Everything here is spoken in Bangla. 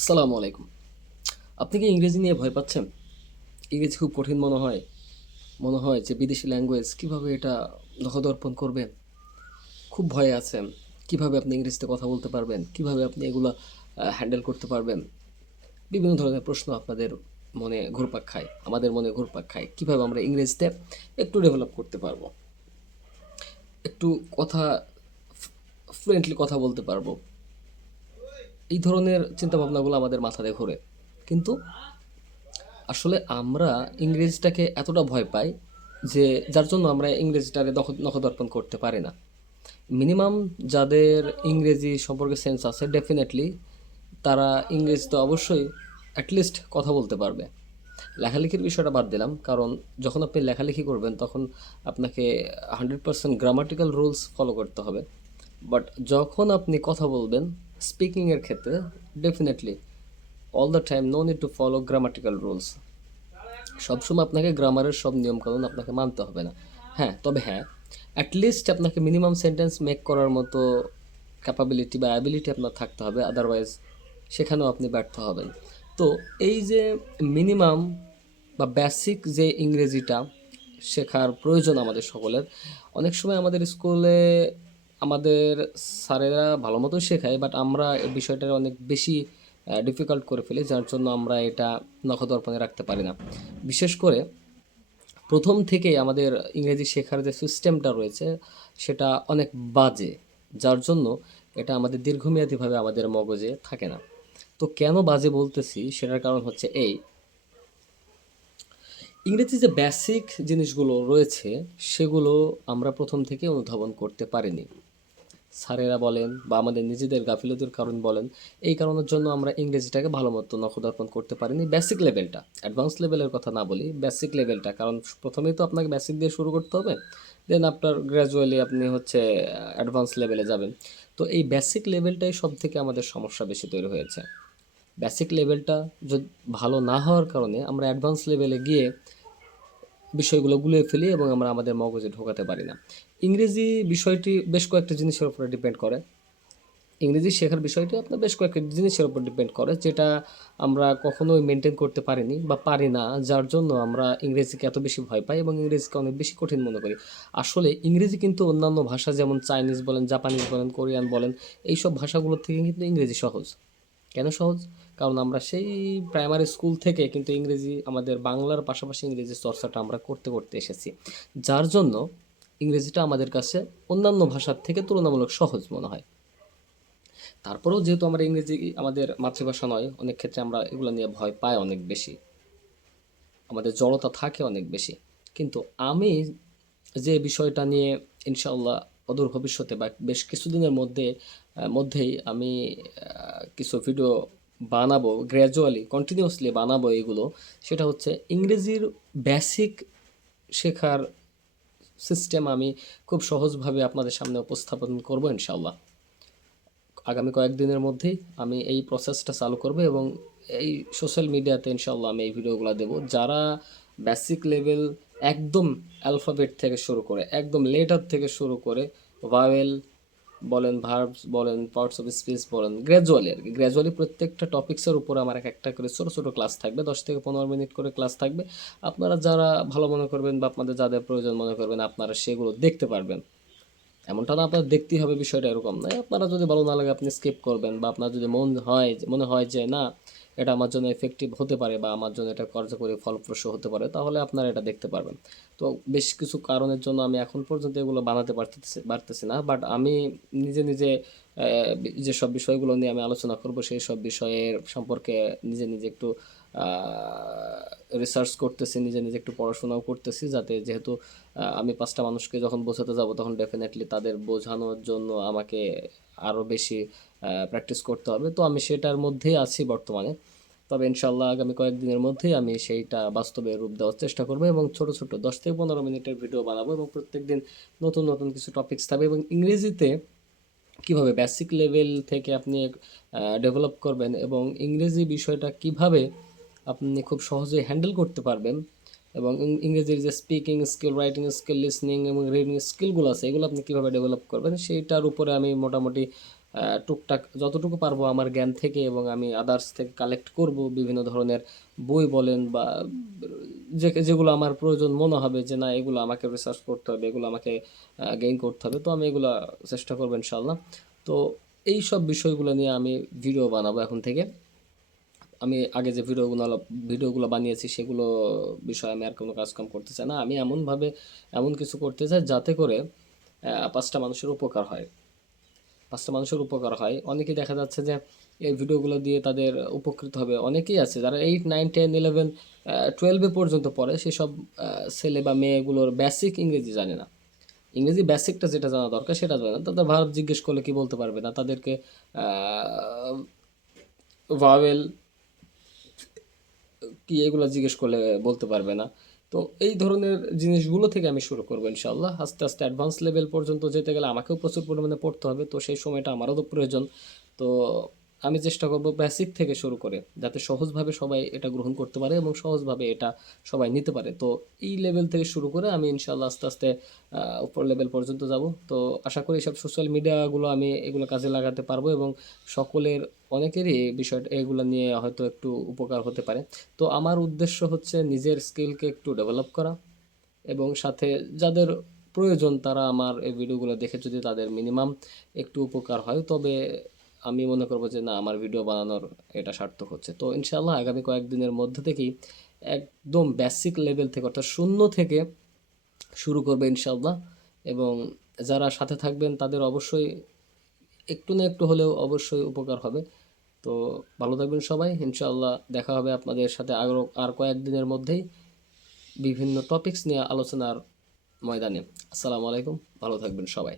আসসালামু আলাইকুম। আপনি কি ইংরেজি নিয়ে ভয় পাচ্ছেন? ইংরেজি খুব কঠিন মনে হয়? মনে হয় যে বিদেশি ল্যাঙ্গুয়েজ কিভাবে এটা দখদর্পণ করবেন? খুব ভয়ে আছেন। কিভাবে আপনি ইংরেজিতে কথা বলতে পারবেন? কিভাবে আপনি এগুলা হ্যান্ডেল করতে পারবেন? বিভিন্ন ধরনের প্রশ্ন আপনাদের মনে ঘুরপাক খায়। আমাদের মনে ঘুরপাক খায়। কিভাবে আমরা ইংরেজিতে একটু ডেভেলপ করতে পারবো? একটু কথা ফ্লুয়েন্টলি কথা বলতে পারবো। এই ধরনের চিন্তাভাবনাগুলো আমাদের মাথায় ঘোরে। কিন্তু আসলে আমরা ইংরেজিটাকে এতটা ভয় পাই যে যার জন্য আমরা ইংরেজিটারে নখদর্পণ করতে পারি না। মিনিমাম যাদের ইংরেজি সম্পর্কে সেন্স আছে ডেফিনেটলি তারা ইংরেজিতে অবশ্যই অ্যাটলিস্ট কথা বলতে পারবে। লেখালেখির বিষয়টা বাদ দিলাম, কারণ যখন আপনি লেখালেখি করবেন তখন আপনাকে 100% গ্রামাটিক্যাল রুলস ফলো করতে হবে। বাট যখন আপনি কথা বলবেন স্পিকিংয়ের ক্ষেত্রে definitely all the time no need to follow grammatical rules. সবসময় আপনাকে গ্রামারের সব নিয়মকানুন আপনাকে মানতে হবে না। হ্যাঁ, তবে হ্যাঁ, অ্যাটলিস্ট আপনাকে মিনিমাম সেন্টেন্স মেক করার মতো ক্যাপাবিলিটি বা অ্যাবিলিটি আপনার থাকতে হবে, আদারওয়াইজ সেখানেও আপনি ব্যর্থ হবেন। তো এই যে মিনিমাম বা বেসিক যে ইংরেজিটা শেখার প্রয়োজন আমাদের সকলের, অনেক সময় আমাদের স্কুলে আমাদের স্যারেরা ভালো মতো শেখায়, বাট আমরা এই বিষয়টা অনেক বেশি ডিফিকাল্ট করে ফেলি, যার জন্য আমরা এটা নখদর্পণে রাখতে পারি না। বিশেষ করে প্রথম থেকেই আমাদের ইংরেজি শেখার যে সিস্টেমটা রয়েছে সেটা অনেক বাজে, যার জন্য এটা আমাদের দীর্ঘমেয়াদীভাবে আমাদের মগজে থাকে না। তো কেন বাজে বলতেছি সেটার কারণ হচ্ছে এই, ইংরেজি যে বেসিক জিনিসগুলো রয়েছে সেগুলো আমরা প্রথম থেকে অনুধাবন করতে পারিনি। স্যারেরা বলেন বা আমাদের নিজেদের গাফিলতির কারণ বলেন, এই কারণের জন্য আমরা ইংরেজিটাকে ভালো মতো নখদর্পণ করতে পারিনি। বেসিক লেভেলটা, অ্যাডভান্স লেভেলের কথা না বলি, বেসিক লেভেলটা, কারণ প্রথমেই তো আপনাকে বেসিক দিয়ে শুরু করতে হবে, দেন আপনার গ্র্যাজুয়ালি আপনি হচ্ছে অ্যাডভান্স লেভেলে যাবেন। তো এই বেসিক লেভেলটাই সব থেকে আমাদের সমস্যা বেশি তৈরি হয়েছে। বেসিক লেভেলটা যদি ভালো না হওয়ার কারণে আমরা অ্যাডভান্স লেভেলে গিয়ে বিষয়গুলো গুলিয়ে ফেলি এবং আমরা আমাদের মগজে ঢোকাতে পারি না। ইংরেজি বিষয়টি বেশ কয়েকটা জিনিসের উপরে ডিপেন্ড করে। ইংরেজি শেখার বিষয়টি আপনার বেশ কয়েকটা জিনিসের উপর ডিপেন্ড করে, যেটা আমরা কখনোই মেনটেন করতে পারিনি বা পারি না, যার জন্য আমরা ইংরেজিকে এত বেশি ভয় পাই এবং ইংরেজিকে অনেক বেশি কঠিন মনে করি। আসলে ইংরেজি কিন্তু অন্যান্য ভাষা যেমন চাইনিজ বলেন, জাপানিজ বলেন, কোরিয়ান বলেন, এইসব ভাষাগুলোর থেকে কিন্তু ইংরেজি সহজ। কেন সহজ? কারণ আমরা সেই প্রাইমারি স্কুল থেকে কিন্তু ইংরেজি, আমাদের বাংলার পাশাপাশি ইংরেজি চর্চাটা আমরা করতে করতে এসেছি, যার জন্য ইংরেজিটা আমাদের কাছে অন্যান্য ভাষার থেকে তুলনামূলক সহজ মনে হয়। তারপরেও যেহেতু আমরা ইংরেজি আমাদের মাতৃভাষা নয়, অনেক ক্ষেত্রে আমরা এগুলো নিয়ে ভয় পাই অনেক বেশি, আমাদের জড়তা থাকে অনেক বেশি। কিন্তু আমি যে বিষয়টা নিয়ে ইনশাআল্লাহ অদূর ভবিষ্যতে বা বেশ কিছুদিনের মধ্যেই আমি কিছু ভিডিও বানাবো, গ্র্যাজুয়ালি কন্টিনিউয়াসলি বানাবো এগুলো, সেটা হচ্ছে ইংরেজির বেসিক শেখার সিস্টেম আমি খুব সহজভাবে আপনাদের সামনে উপস্থাপন করব ইনশাআল্লাহ। আগামী কয়েকদিনের মধ্যেই আমি এই প্রসেসটা চালু করব এবং এই সোশ্যাল মিডিয়াতে ইনশাল্লাহ আমি এই ভিডিওগুলো দেব। যারা বেসিক লেভেল একদম অ্যালফাবেট থেকে শুরু করে, একদম লেটার থেকে শুরু করে, ভাওয়েল বলেন, ভার্বস বলেন, পার্টস অফ স্পিচ বলেন, গ্র্যাজুয়ালি আর কি, গ্র্যাজুয়ালি প্রত্যেকটা টপিক্সের উপর আমার এক একটা করে ছোটো ছোটো ক্লাস থাকবে, 10 থেকে 15 মিনিট করে ক্লাস থাকবে। আপনারা যারা ভালো মনে করবেন বা আপনাদের যাদের প্রয়োজন মনে করবেন আপনারা সেগুলো দেখতে পারবেন। এমনটা না আপনার দেখতেই হবে, বিষয়টা এরকম নয়। আপনারা যদি ভালো না লাগে আপনি স্কিপ করবেন, বা আপনার যদি মনে হয় যে না, এটা আমার জন্য এফেক্টিভ হতে পারে বা আমার জন্য এটা কার্যকরী ফলপ্রসূ হতে পারে, তাহলে আপনারা এটা দেখতে পারবেন। তো বেশ কিছু কারণের জন্য আমি এখন পর্যন্ত এগুলো বানাতে পারতেছি না, বাট আমি নিজে নিজে যেসব বিষয়গুলো নিয়ে আমি আলোচনা করব সেই সব বিষয়ের সম্পর্কে নিজে নিজে একটু রিসার্চ করতেছি, নিজে নিজে একটু পড়াশোনাও করতেছি, যাতে যেহেতু আমি 5টা মানুষকে যখন বোঝাতে যাব তখন ডেফিনেটলি তাদের বোঝানোর জন্য আমাকে আরও বেশি প্র্যাকটিস করতে হবে। তো আমি সেটার মধ্যেই আছি বর্তমানে। তবে ইনশাল্লাহ আগামী কয়েকদিনের মধ্যেই আমি সেইটা বাস্তবে রূপ দেওয়ার চেষ্টা করবো এবং ছোট ছোট 10 থেকে 15 মিনিটের ভিডিও বানাবো এবং প্রত্যেকদিন নতুন নতুন কিছু টপিকস থাকবে। এবং ইংরেজিতে কিভাবে বেসিক লেভেল থেকে আপনি ডেভেলপ করবেন এবং ইংরেজি বিষয়টা কিভাবে আপনি খুব সহজেই হ্যান্ডেল করতে পারবেন, এবং ইংরেজির যে speaking skill, writing skill, listening এবং রিডিং স্কিলগুলো আছে এগুলো আপনি কীভাবে ডেভেলপ করবেন সেইটার উপরে আমি মোটামুটি টুকটাক যতটুকু পারবো আমার জ্ঞান থেকে এবং আমি আদার্স থেকে কালেক্ট করব, বিভিন্ন ধরনের বই বলেন বা যেগুলো আমার প্রয়োজন মনে হবে যে না এগুলো আমাকে রিসার্চ করতে হবে, এগুলো আমাকে গেইন করতে হবে, তো আমি এগুলো চেষ্টা করবো ইনশাল্লাহ। তো এই সব বিষয়গুলো নিয়ে আমি ভিডিও বানাবো এখন থেকে। আমি আগে যে ভিডিওগুলো বানিয়েছি সেগুলো বিষয়ে আমি আর কোনো কাজকাম করতে চাই না। আমি এমনভাবে এমন কিছু করতে চাই যাতে করে পাঁচটা মানুষের উপকার হয়, পাঁচটা মানুষের উপকার হয়। অনেকেই দেখা যাচ্ছে যে এই ভিডিওগুলো দিয়ে তাদের উপকৃত হবে। অনেকেই আছে যারা 8, 9, 10, 11, 12 পর্যন্ত পড়ে, সেসব ছেলে বা মেয়েগুলোর বেসিক ইংরেজি জানে না। ইংরেজি বেসিকটা যেটা জানা দরকার সেটা জানে না। তাদের ভার্ব জিজ্ঞেস করলে কি বলতে পারবে না, তাদেরকে ভাওয়েল কি এগুলো জিজ্ঞেস করলে বলতে পারবে না। তো এই ধরনের জিনিসগুলো থেকে আমি শুরু করবো ইনশাআল্লাহ। আস্তে আস্তে অ্যাডভান্স লেভেল পর্যন্ত যেতে গেলে আমাকেও প্রচুর পরিমাণে পড়তে হবে, তো সেই সময়টা আমারও তো প্রয়োজন। তো আমি চেষ্টা করব বেসিক থেকে শুরু করে যাতে সহজভাবে সবাই এটা গ্রহণ করতে পারে এবং সহজভাবে এটা সবাই নিতে পারে। তো এই লেভেল থেকে শুরু করে আমি ইনশাআল্লাহ আস্তে আস্তে উপর লেভেল পর্যন্ত যাব। তো আশা করি সব সোশ্যাল মিডিয়াগুলো আমি এগুলো কাজে লাগাতে পারবো এবং সকলের অনেকেরই এই বিষয়টা এগুলো নিয়ে হয়তো একটু উপকার হতে পারে। তো আমার উদ্দেশ্য হচ্ছে নিজের স্কিলকে একটু ডেভেলপ করা এবং সাথে যাদের প্রয়োজন তারা আমার এই ভিডিওগুলো দেখে যদি তাদের মিনিমাম একটু উপকার হয়, তবে আমি মনে করবো যে না আমার ভিডিও বানানোর এটা সার্থক হচ্ছে। তো ইনশাআল্লাহ আগামী কয়েকদিনের মধ্যে থেকেই একদম বেসিক লেভেল থেকে অর্থাৎ শূন্য থেকে শুরু করবে ইনশাআল্লাহ। এবং যারা সাথে থাকবেন তাদের অবশ্যই একটু না একটু হলেও অবশ্যই উপকার হবে। তো ভালো থাকবেন সবাই, ইনশাআল্লাহ দেখা হবে আপনাদের সাথে আরও আর কয়েকদিনের মধ্যেই বিভিন্ন টপিকস নিয়ে আলোচনার ময়দানে। আসসালামু আলাইকুম, ভালো থাকবেন সবাই।